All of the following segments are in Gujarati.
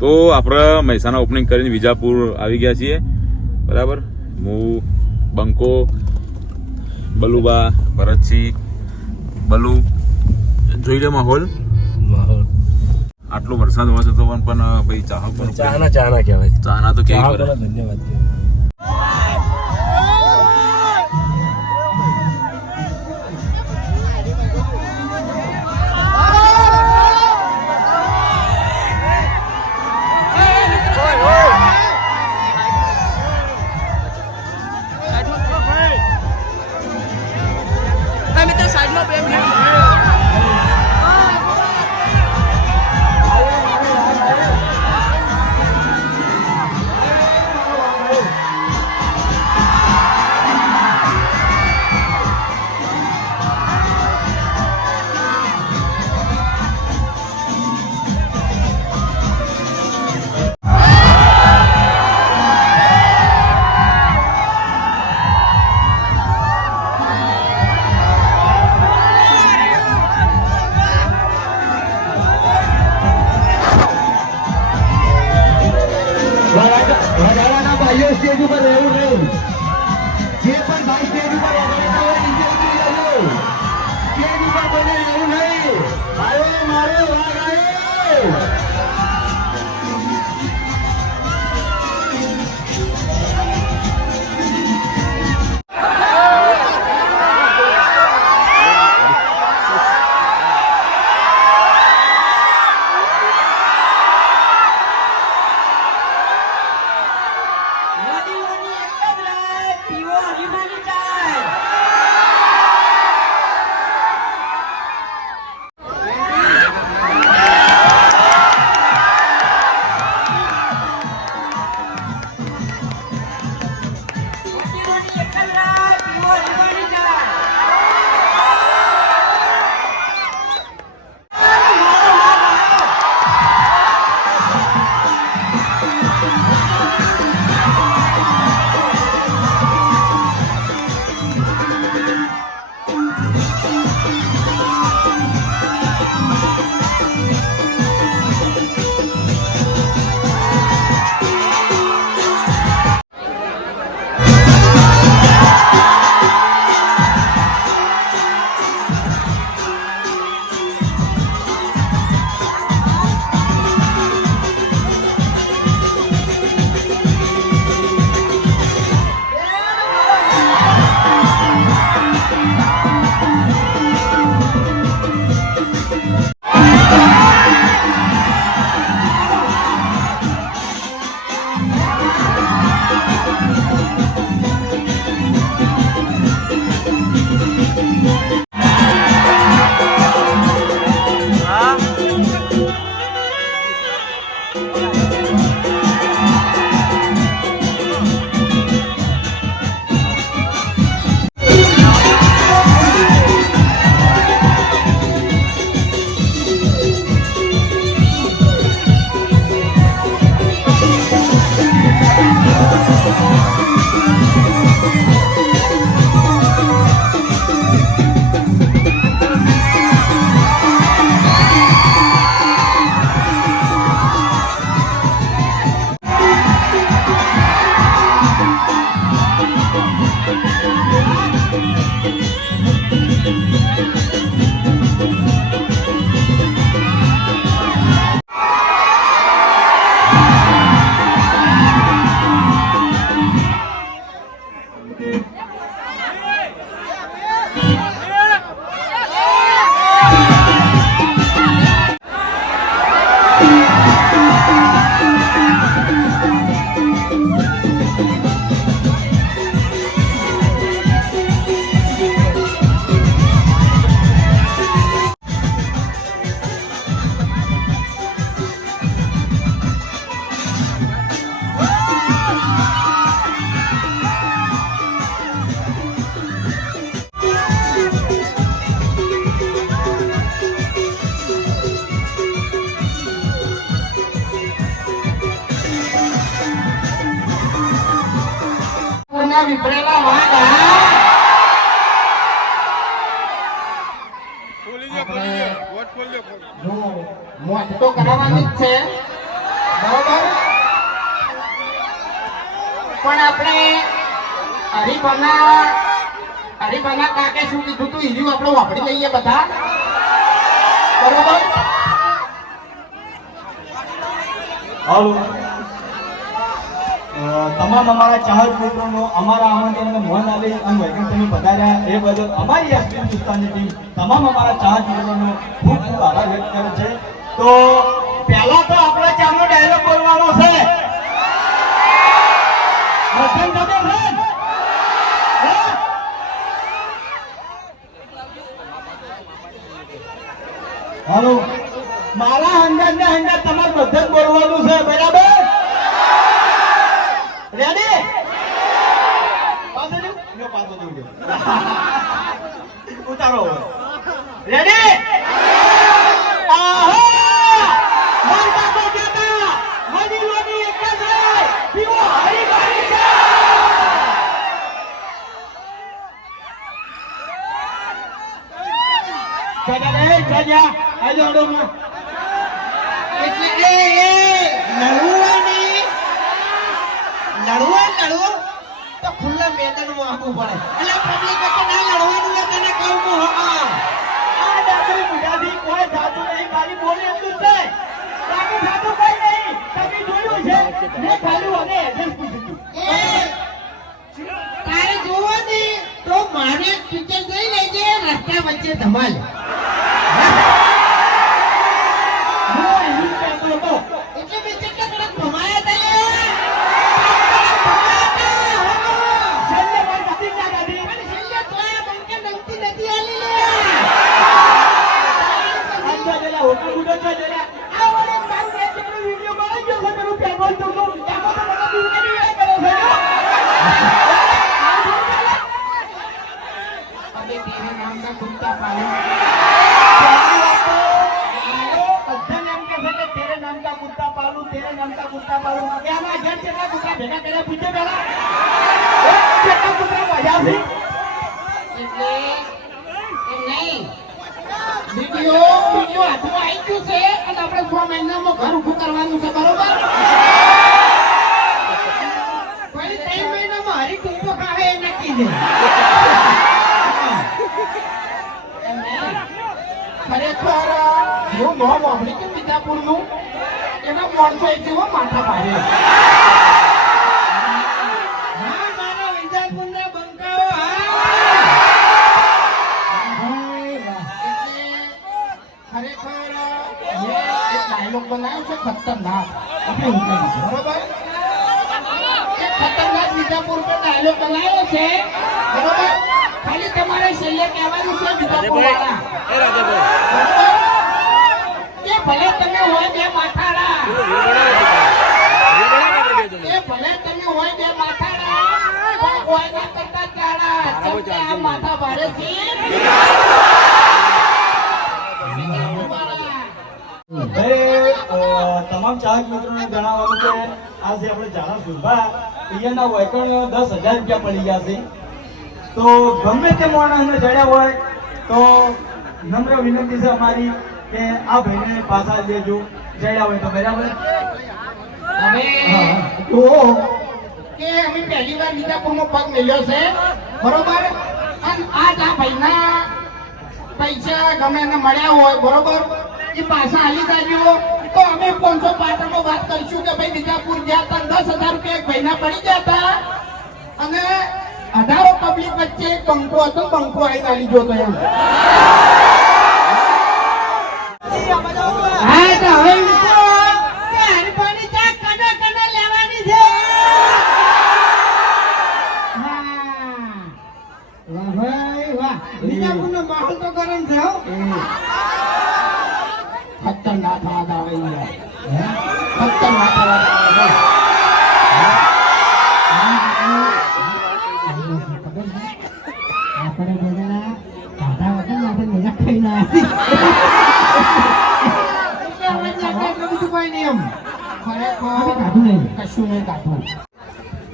તો આપણે મહેસાણા ઓપનિંગ કરીને વિજાપુર આવી ગયા છીએ બરાબર. હું બંકો, બલુબા, ભરતસિંહ, બલુ જોઈ લે માહોલ. આટલો વરસાદ હોય છે તો પણ ભાઈ ચાહના કહેવાય. ચાહના તો કેવી કરે. ધન્યવાદ. સ્ટેજ ઉપર રહેવું નહીં. જે પણ ભાઈ સ્ટેજ ઉપર વગાડતા હોય નીચે ઉતરી જજો. સ્ટેજ ઉપર કોઈને રહેવું નહીં. આવ્યો મારો વાગ આવ્યો. વિપરેલા મોત તો કરાવવાની જ છે. પણ આપણે હરિભાના કાકે શું કીધું તું હીરું આપણે વાપરી લઈએ બધા બરોબર. હાલો તમામ અમારા ચાહક મિત્રોનો અમારા આમંત્રણને મોહન આલી અને વૈકંઠ તમે પધાર્યા એ બદલ અમારી એસપી હિન્દુસ્તાનની ટીમ તમામ અમારા ચાહક મિત્રોનો ખૂબ ખૂબ આભાર વ્યક્ત કરે છે. તો પહેલા તો આપણે ચાનો ડાયલોગ બોલવાનો છે. મધ્યમ તમે friend? હા? હાલો મારા હંગાત ને હંગાત તમારે બધે જ બોલવાનું છે બરાબર? રેડી? પાછો જોજો. ઉતારો હવે. રેડી? આહા! માર બાપો કહેતા, વડીલોની એક જ રાય, પીવો હરીફાઈ છે. ચાલ્યા, આજો અડોમાં. એટલે લડવું તો ખુલ્લા મેદાનમાં આવવું પડે. એટલે પબ્લિક વચ્ચે ના લડવાનું હોય તને કહું હું. આ ડાકરી બુઢાથી કોઈ જાતું નહીં, ખાલી બોલે એટલું જ છે. બાકી જાતું કઈ નહીં. તમે જોયું છે? મેં ખાલી મને એડ્રેસ પૂછ્યું. તારે જોવો ને તો મારે પિક્ચર જોઈ લેજે રસ્તા વચ્ચે ધમાલ. હું એવું કહેતો હતો. એટલે મેં કેટલા કડક ભમાયા હતા છેલ્લે કોઈ ગાડી ના ગાડી. પણ છેલ્લે તોય બંકે નમતી નથી આલી લે. આજો જરા હોટલ બુડો છો જરા. આ વડે મારું બે ચકડો વિડિયો બનાવી ગયો છે પેલું પેગોલ તો એમાં તો મને દુનિયાની વાત કરે છે. અબે તેરે નામ કા કુત્તા પાલू. तेरे नाम का कुत्ता पालू, तेरे नाम का कुत्ता पालू. क्या मैं घर चला कुत्ता भेगा करे पूछे बेला. चला कुत्ता मजा से. એટલે એ નહીં વિડિયો હાથમાં આવી ગયું છે અને આપણે 6 મહિનામાં ઘર ઊભું કરવાનું છે બરોબર. પછી 3 મહિનામાં હરી ટૂંકો ખાવે એ નક્કી છે. ખરેખર હું નામ વાપરી કે વિજાપુરનું એના માણસો એક જેવો માથા ભારે. હા મારા વિજાપુરના બંકાઓ ખરેખર મેં એક ડાયલોગ બનાવ્યો છે ખતરનાક. બરોબર એક ખતરનાક વિજાપુર પર ડાયલોગ બનાવ્યો છે બરોબર. ખાલી તમારે છેલ્લે કહેવાનું છે વિજાપુર વાળા કે ભલે તમે હોય બે માથાડા, કે ભલે તમે હોય બે માથાડા પણ કોઈ ના કરતા ચાડા. જેમ કે આ માથા ભારે છે તમામ ચાહક મિત્રોને જણાવવાનું કે આજે આપણે જાણા સુરભા અહીંયાના વૈકણ 10,000 રૂપિયા પડી ગયા છે. તો ગમે તે માણસને જડ્યા હોય તો નમ્ર વિનંતી છે અમારી કે આ ભાઈને પાછા લેજો જડ્યા હોય તો બરાબર. હવે જો કે અમે પહેલી વાર વિજાપુરમાં પગ મેલ્યો છે બરોબર. અને આજ આ ભાઈના પૈસા ગમે એને મળ્યા હોય બરોબર એ પાછા હાલી જાજો તો અમે 500 પાટણમાં વાત કરીશું કે ભાઈ વિજાપુર ગયા હતા 10,000 રૂપિયા એક ભાઈના પડી ગયા હતા અને હજારો પબ્લિક વચ્ચે એક બંકો હતો બંકો આવીને આલી ગયો હતો એમ. હા તો હવે મિત્રો કે હરિભાની ચા કને કને લેવાની છે. હા વાહ ભાઈ વાહ વિજાપુરનો માહોલ તો ગરમ છે હો. ખતરનાક વાત આવે યાર. ખતરનાક વાત આવે. આપણે બધાના કાઢા વગર આપણે મજા ખાઈ ના કોઈ નહીં એમ ખરેખર કશું નહીં કાઢવું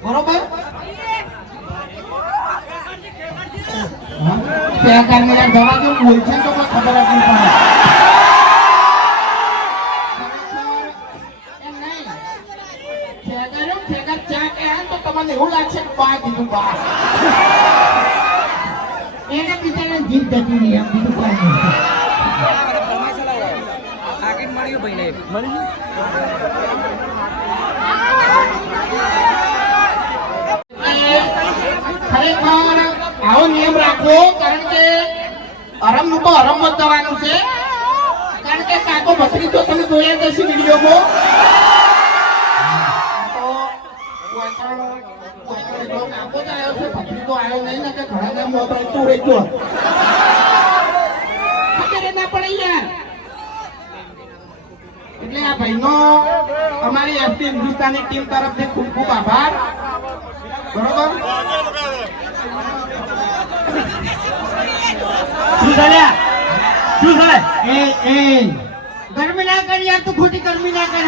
બરોબર. ત્યાં કારણે યાર જવા દો બોલશે તો કોઈ ખબર જ નહીં પડે. આપણને એવું લાગશે કે બા કીધું બા. એને બિચારા જીભ જતી રહી એમ બીજું કોઈ નહીં. ખરેખર આવો નિયમ રાખવો, કારણ કે અરમનું તો અરમ જ જવાનું છે. કારણ કે કાકો ભત્રી તો તમે જોયા જ હશે વિડીયોમાં. તો કાકો જ આવ્યો છે, ભત્રી તો આવ્યો નહીં ને કે ઘણા નામ તું રહેતો ખબર ના પડે યાર. એટલે આ ભાઈનો અમારી એસટી હિન્દુસ્તાની ટીમ તરફથી ખૂબ ખૂબ આભાર. બરોબર. શું ચાલ્યા શું ચાલે ગરમી ના કરી યાર, તું ખોટી ગરમી ના કરી.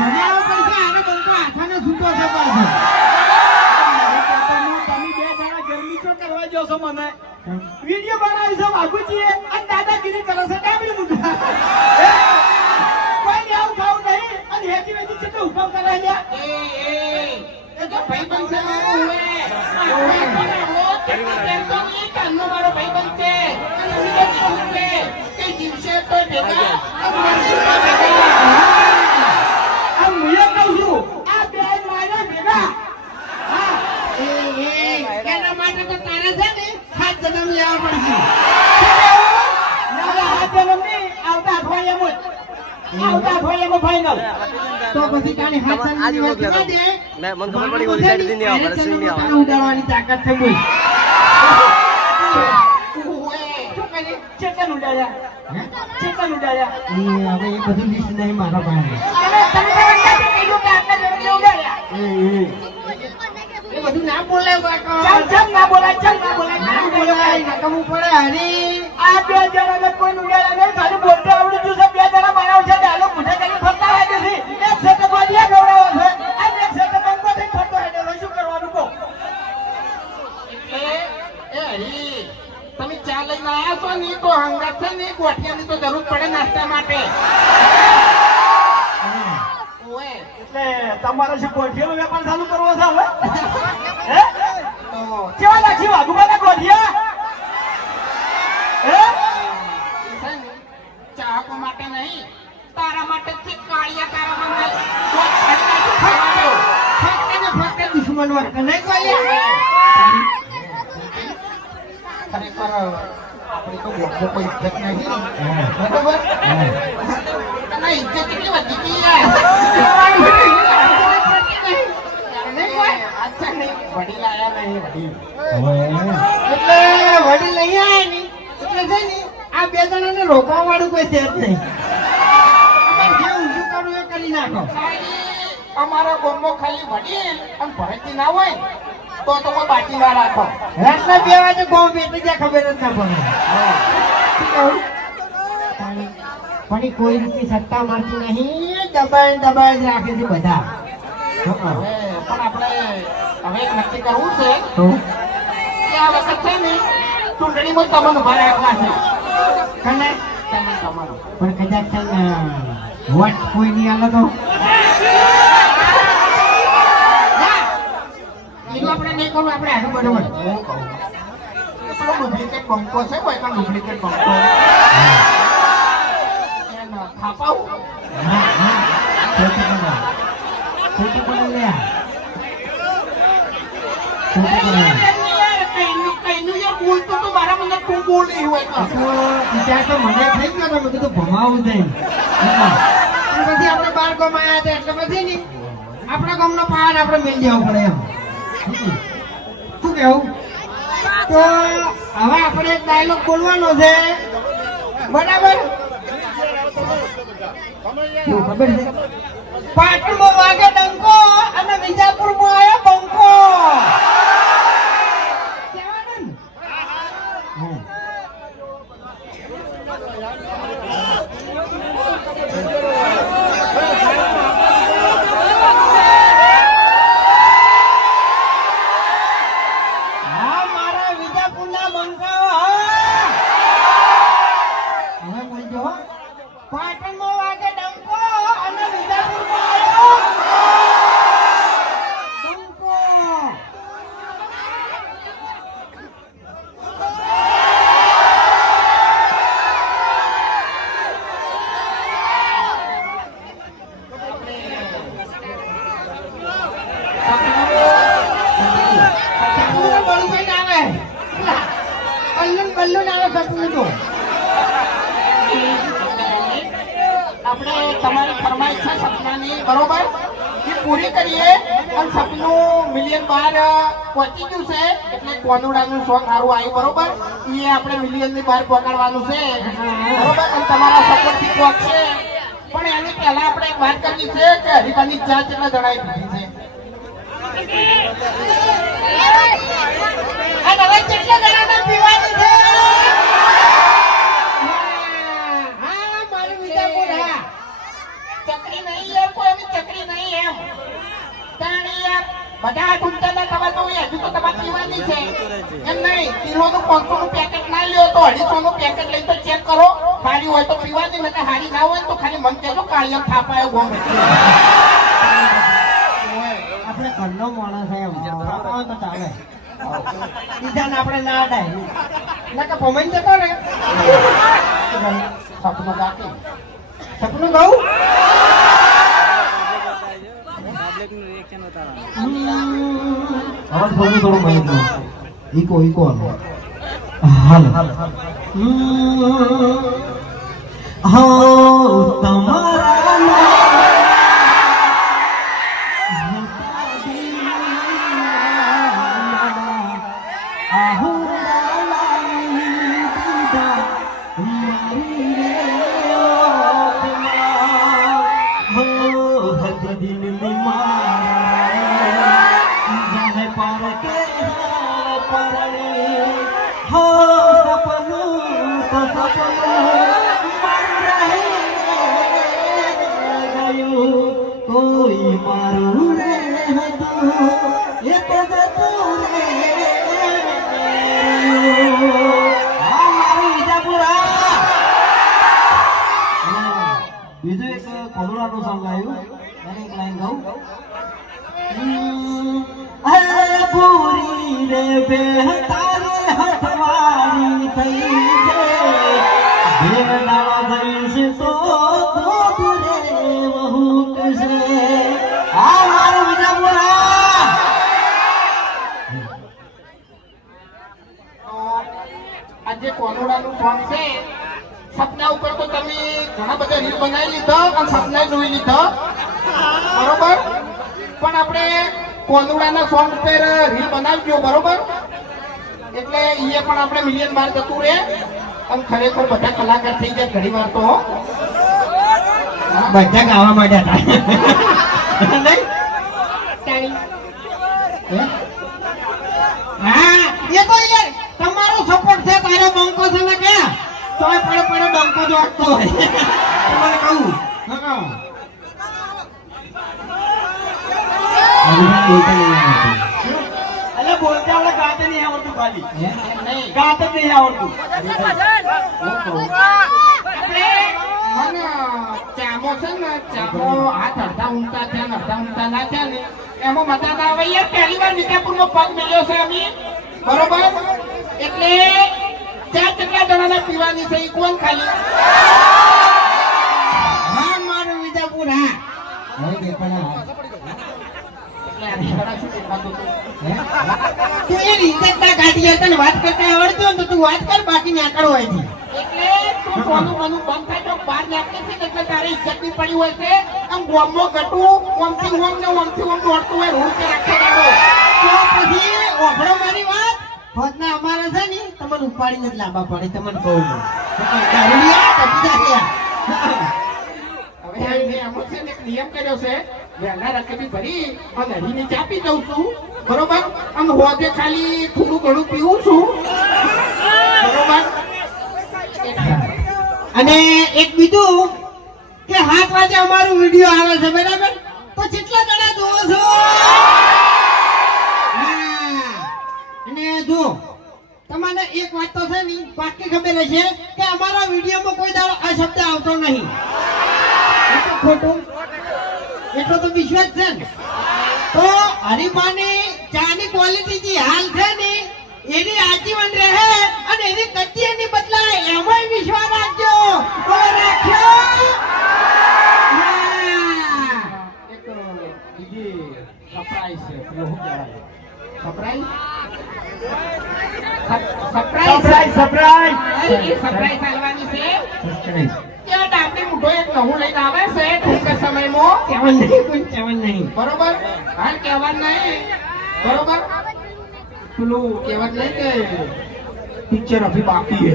ભણ્યા પૈસા આને બંકો હાથાને છૂટો છે પાછો. તમે બે જણા ગરમી શું કરવા જો છો? મને વિડીયો બનાવી છે બાબુજીએ અને દાદાગીરી કરે છે ડાબડી મુઠા. કોઈ આવું ખાવું નહીં અને હેતી વેતી છે તો હુકમ કરે છે. એ તો ભાઈબંધ છે મારો. કાનનો મારો ભાઈબંધ છે. અને બીજો શું છે કે જીવશે તો ભેગા અને મરશે તો ભેગા. આ હું એ કહું છું આ બે મારા ભેગા. એના માટે તો તારે છે ને 7 જન્મ લેવા પડશે. આવતા અઠવાડિયામાં ફાઈનલ. તો પછી કાની 7 જન્મની વાત ના દે. मैं मन खबर पड़ी गोली साइड नहीं आवा बरस नहीं आवा ઉડાડવાની તાકાત છે બોલ. ચેતન ઉડાડ્યા. હવે એ બધું લિસ્ટ નહીં મારા પાસે. એ બધું ના બોલે બાકો. ચમ ના બોલાય ના બોલાય નકમું પડે હરી. આ બે જણા કોઈ ઉડાડ્યા નહીં. ખાલી બોલતા આવડી ગયું છે. બે જણા મારા છે ડાયલોગ પૂછે કરી ફરતા હોય છે. એક સેટ બોલિયા ગવડાવે છે અને એક સેટ બંકો થઈ ફરતો હોય છે. શું કરવાનું કહો? એટલે એ હરી તમે ચા લઈને આયા છો ને તો હંગાત છે ને ગોઠિયાની તો જરૂર પડે નાસ્તા માટે. ઓએ એટલે તમારે શું ગોઠિયાનો વેપાર ચાલુ કરવો છે હવે? હે? તો કેવા લાગશે વાઘુબાના ગોઠિયા? હે? છે ને ચાહકો માટે નહીં, તારા માટે છે. કાળિયા તારા માટે ફક્ત દુશ્મન વર્ગ નહીં કોઈ. ખરેખર આપણી તો બોલતો કોઈ ઇજ્જત નહીં. બરોબર. તને ઇજ્જત કેટલી વધી ગઈ યાર. નહીં કોઈ. અચ્છા નહીં વડીલ આયા નહીં વડીલ. એટલે વડીલ નહીં આયા નહીં એટલે છે ને આ બે જણાને રોકવા વાળું કોઈ છે જ નહીં. જે ઊંધું કરું એ કરી નાખો. અમારા ગામમાં ખાલી વડીલ અને ભરતી ના હોય તો કોઈ બાકી ના રાખો. રાતના 2 વાગે ગામ બેઠી જાય ખબર જ ના પડે. પણ કોઈ રીતે સત્તા મળતી નહીં. દબાણ જ રાખે છે બધા. પણ આપણે હવે એક નક્કી કરવું છે કે આ વખત છે ને ચૂંટણીમાં તમને ઉભા રાખવા છે. કને તમારું પણ કદાચ છે ને વોટ કોઈ નહીં આલે તો એનું આપણે નહીં કરવું. આપણે આગળ બરોબર પેલો ડુપ્લિકેટ બંકો છે કોઈ પણ ડુપ્લિકેટ બંકો ખાપાવું. વિચાર તો મને થઈ ગયો તો મેં કીધું ભમાવું નહીં. પછી આપણે 12 ગામ આવ્યા હતા એટલે પછી ને આપણા ગામનો પહાડ આપણે મેળ જવો પડે એમ. શું કેવું? તો હવે આપણે એક ડાયલોગ બોલવાનો છે. બરાબર? શું ખબર છે? પાટણમાં વાગે ડંકો અને વિજાપુરમાં આવ્યો બંકો. કહેવાનું ને? હા મારા વિજાપુરના બંકા. હવે બોલજો. પાટણમાં વાગે ડંકો અને વિજાપુરમાં આવ્યો બંકો. આપણે તમારી ફરમાઈશ છે સપનાની, બરોબર, એ પૂરી કરીએ. અને સપનું મિલિયન બહાર પહોંચી ગયું છે, એટલે કોનુડાનું સોંગ સારું આવ્યું, બરોબર, એ આપણે મિલિયન ની બહાર પહોંચાડવાનું છે, બરોબર, અને તમારા સપોર્ટથી પહોંચશે. પણ એની પહેલા આપણે એક વાત કરવી છે કે હરિભાની ચા કેટલા જણાએ પીધી છે? અને હવે કેટલા જણાને પીવાની છે? હા, મારું વિચારવું ના. ચકરી નહીં યાર, કોઈ એવી ચકરી નહીં એમ. તાણી યાર, બધા ઢૂંઢતા ખબર તો હજુ તો તમારે પીવાની છે એમ નહીં. કિલોનું 500 નું પેકેટ ના લ્યો તો 250 નું પેકેટ લઈ તો ચેક કરો, હારી હોય તો પીવાની, નકર હારી ના હોય તો ખાલી મન કહેજો કાળિયા થાપાયો ગોમ. આપણે ઘરનો માણસ છે એમ ખાવા તો ચાલે. બીજાને આપણે ના અડાય. નકર ભમાઈ જતો રે. સપનું બાકી. સપનું કહું? અવાજ બોલું થોડું મહિનો ઈકો હાલ તમારા કોઈ મારું રે હતું એ તો જતું રે. બીજું એક કોરોનાનું સોંગ આવ્યું, એને એક લાઈન ગાઉં. અરે પૂરી રે બેહતારે હથવારી થઈ છે, દેવનાવા જઈશ તો રે બહુ કશે. આ મારું વિજાપુરા. આજે કોનુડાનું સોંગ છે, સપના ઉપર તો તમે ઘણા બધા રીલ બનાવી લીધા અને સપના જોઈ લીધા, બરોબર, પણ આપણે કોનુડાના સોંગ ઉપર રીલ બનાવજો, બરોબર, એટલે એ પણ આપણે મિલિયન બાર જતું રહે અને ખરેખર બધા કલાકાર થઈ જાય ઘણી વાર તો. બધા ગાવા માંડ્યા હતા હા, એ તો યાર તમારો સપોર્ટ છે. તારો બંકો છે ને કે તોય પડે બંકો જોડતો હોય. તમારે કહું અલે બોલતા આવડે, ગાતે નહીં આવડતું, ખાલી ગાતે નહીં આવડતું. મને ચામો છે ને, ચામો હાથ અડધા ઊંચા થયા ને અડધા ઊંચા ના થયા ને એમાં મજા ના આવે યાર. પહેલી વાર વિદ્યાપુરમાં પગ મેળ્યો છે અમે, બરોબર, એટલે ચા કેટલા જણાને પીવાની છે એ કોણ ખાલી? હા, મારું વિજાપુર. હા, તું એ રીતે કાઢી તને વાત કરતા આવડતું ને તો તું વાત કર, બાકી ના કરો હોય છે. એટલે તું સોનું મનું બંધ થાય તો બહાર નાખતી છે એટલે તારે ઇજ્જત ની પડી હોય છે. આમ ગોમમાં ગટું ઓમથી ઓમ ને ઓમથી ઓમ દોડતું હોય રોડ કે રાખે દાડો. તો પછી ઓભળો મારી વાત. ફોજના અમારે છે ને તમને ઉપાડીને જ લાંબા પડે, તમને કહું છું. દારૂડિયા, કપીદારિયા. હવે એને એમાં છે ને એક નિયમ કર્યો છે, વહેલા રકબી ભરી અને હરીને ચા પી દઉં છું, બરોબર, અને હોજે ખાલી થોડું ઘણું પીવું છું, બરોબર. અને એક બીજું કે 7 વાગે અમારું વિડિયો આવે છે, બરાબર, તો કેટલા જણા જોવો છો? હા, અને જો તમને એક વાત તો છે ને પાક્કી ખબર હશે કે અમારા વિડિયોમાં કોઈ દાડો આ શબ્દ આવતો નહીં. એ તો ખોટું, એટલો તો વિશ્વાસ છે ને. તો હરીફાની ચાની ક્વોલિટી જે હાલ છે ને એની આજીવન રહે અને એની કદી ની બદલાય, એમાંય વિશ્વાસ રાખજો. રાખ્યો. એક બીજી સરપ્રાઈઝ છે, પેલું શું કહેવાય? સરપ્રાઈઝ હાલવાની છે. કે ડાબડી મૂઠો એક નવું લઈને આવે છે ટૂંક સમયમાં કહેવાનું નહીં, કોઈ કહેવાનું નહીં. બરોબર હાલ કહેવાનું નહીં બરોબર પેલું કહેવાનું નહીં કે પિક્ચર અભી બાકી હે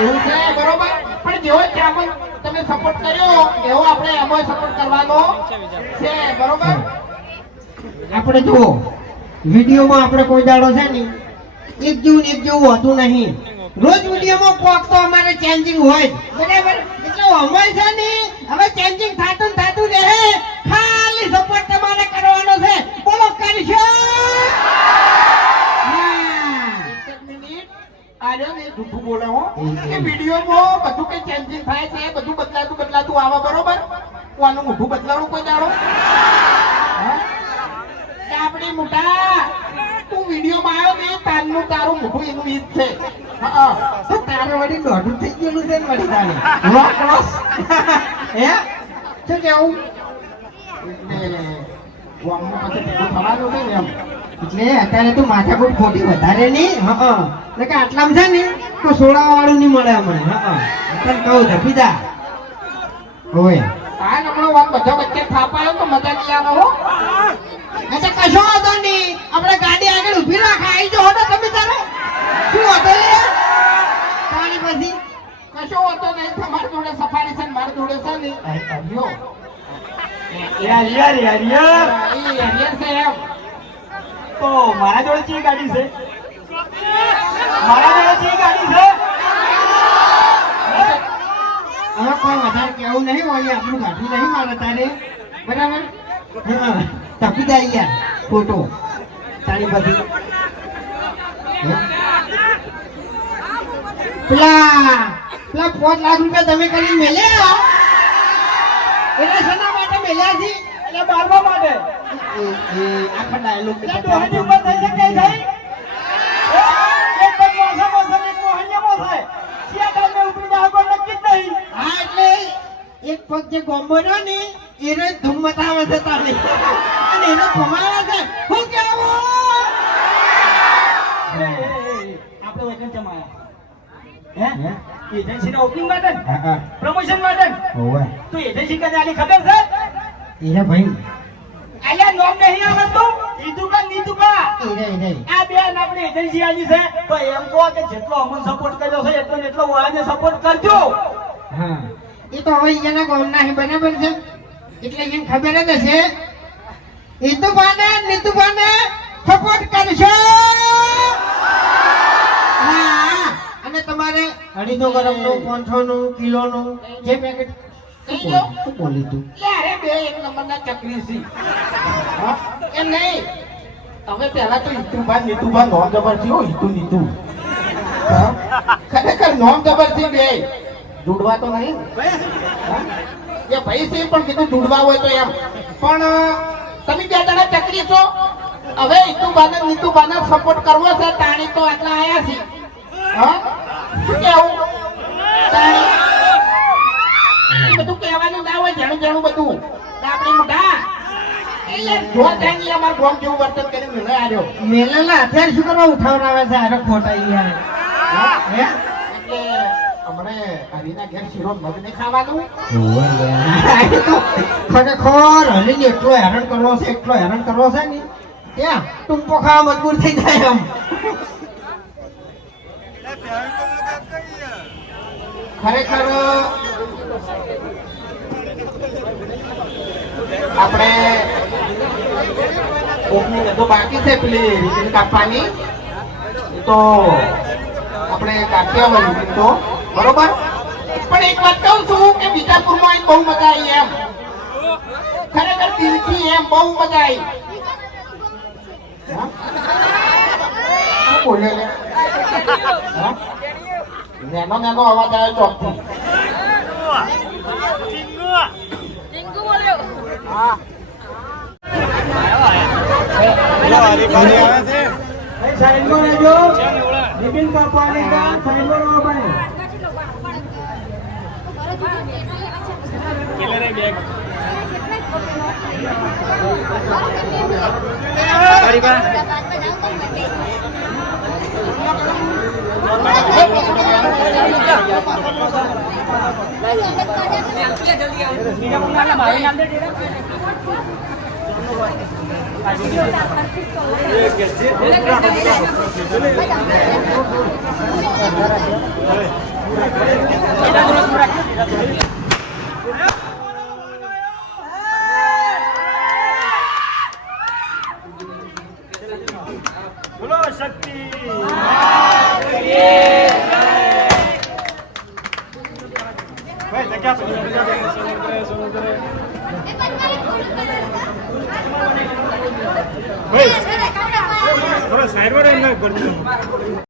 એવું છે બરોબર પણ જેવો ચાવલ તમે સપોર્ટ કર્યો એવો આપણે એમાં સપોર્ટ કરવાનો છે બરોબર આપણે જુઓ વિડીયોમાં આપણે કોઈ દાડો છે ને એક જેવું હોતું નહીં. રોજ વિડીયોમાં કોક તો અમારે ચેન્જિંગ હોય જ. બરાબર એટલે અમારે છે ને હવે ચેન્જિંગ થાતું રહે. ખાલી સપોર્ટ તમારે કરવાનો છે. બોલો કરશો? હા. એક મિનિટ આર્યો ને જૂઠું બોલે હો કે વિડીયોમાં બધું કઈ ચેન્જિંગ થાય છે બધું બદલાતું આવે બરોબર કોનું મોઢું બદલાવું કોઈ દાડો હા? કે આપણી મોટા તું વિડીયોમાં આવ્યો ને તારનું તારું મોઢું એનું ઈ જ છે હા તો તારે વળી દોઢું થઈ ગયેલું છે ને વળી તારે. હે શું કેવું? એટલે ગામમાં પછી ભેગું થવાનું છે ને એમ એટલે અત્યારે તું માથાકૂટ ખોટી વધારે નહીં. હા એટલે કે આટલામાં છે ને તો સોડા વાળું નહીં મળે અમને. હા તને કહું ધપી જા. હોય આ હમણાં વાત બધા વચ્ચે થાપાયો તો મજા નહીં આવે હો અચ્છા કશો વાંધો નહીં. આપણે ગાડી આગળ ઊભી રાખ. આવી જાઓ ને તમે તારે. શું વાંધો લે પાણી પછી કશો હોતો નહીં તમારી જોડે સફારી છે ને મારી જોડે છે ને લ્યો યાર એ એરિયર છે એમ તો મારા જોડે ચી ગાડી છે? મારા જોડે ચી ગાડી છે? હવે કોઈ વધારે કેવું નહીં હોય. આપણું ગાઢું નહીં મારે તારે. બરાબર હા તપી જાય યાર ખોટો તારી પછી. પેલા 5 લાખ રૂપિયા તમે કરી મેલ્યા એટલે શેના માટે મેલ્યા છે? એટલે બારવા માટે. આખા ડાયલોગ એટલે ડોહાની ઉંમર થઈ છે કે થઈ? એક પગ મોસામાં થાય, એક મોહણિયામાં થાય. ક્યાં ટાઈમે ઉપડી જાય કોઈ નક્કી જ નહીં. હા એટલે એક પગ જે ગોમ્બો રહ્યો ને એને ધૂમ મચાવે છે તારે અને એને ભમાવે છે. હું કેવું આપણે વચન જમાયા હે એજન્સીના ઓપનિંગ માટે ને? પ્રમોશન માટે ને? હોવે તો એજન્સી કને આલી ખબર છે? એને ભાઈ અલ્યા નોમ નહીં આવડતું? ઈદુકા નીતુકા એને આ બેન આપણી એજન્સી આલી છે તો એમ કહો કે જેટલો અમને સપોર્ટ કર્યો છે એટલો ને એટલો વાળાને સપોર્ટ કરજો. હા એ તો હવે એના ગામના છે બરાબર છે એટલે એને ખબર જ હશે. નીતુબાને સપોર્ટ કરશો. હા અને તમારે 250 ગ્રામનું 500 નું કિલોનું જે પેકેટ શું બોલી તું? અરે બે એક નંબરના ચકરી છે હા? એમ નહીં હવે પહેલા તો નીતુભા નોમ જબરથી હો નીતુ હા? ખરેખર નોમ જબરથી બે જોડવા તો નહીં હા? એ ભાઈ છે પણ કીધું જોડવા હોય તો એમ પણ તમે બે જણા ચકરી છો હવે નીતુબાને સપોર્ટ કરવો છે તાણી તો આટલા આયા છે હા શું કેવું તાણી બધું કહેવાનું ના હોય જાણું બધું આપણી મોટા એટલે જો જાણી અમાર ગોમ જેવું વર્તન કરીને મને આવ્યો મેલેલા અત્યારે શું કરવા ઉઠાવડાવે છે આરે ખોટા યાર? હે એટલે હમણે હરીના ઘેર શીરો મગ નહીં ખાવાનું ખરેખર હલીને એટલો હેરાન કરવો છે ને ત્યાં ટૂંપો ખાવા મજબૂર થઈ જાય એમ. ખરેખર આપણે ઓપનિંગ તો બાકી છે પેલી રીતિન કાપવાની તો આપણે કાપ્યા હોય રીતિન તો બરોબર પણ એક વાત કહું છું કે બીજાપુરમાં બહુ મજા આવી એમ ખરેખર દિલથી એમ બહુ મજા આવી શું બોલ્યો લે હા? નેનો અવાજ આવે ચોકથી સાઈડ માં રહેજો. રિબિન કાપવાની છે, સાઈડ માં રહો ભાઈ. બોલો શક્તિ ભાઈ જગ્યા થોડા સાઈડ વાળા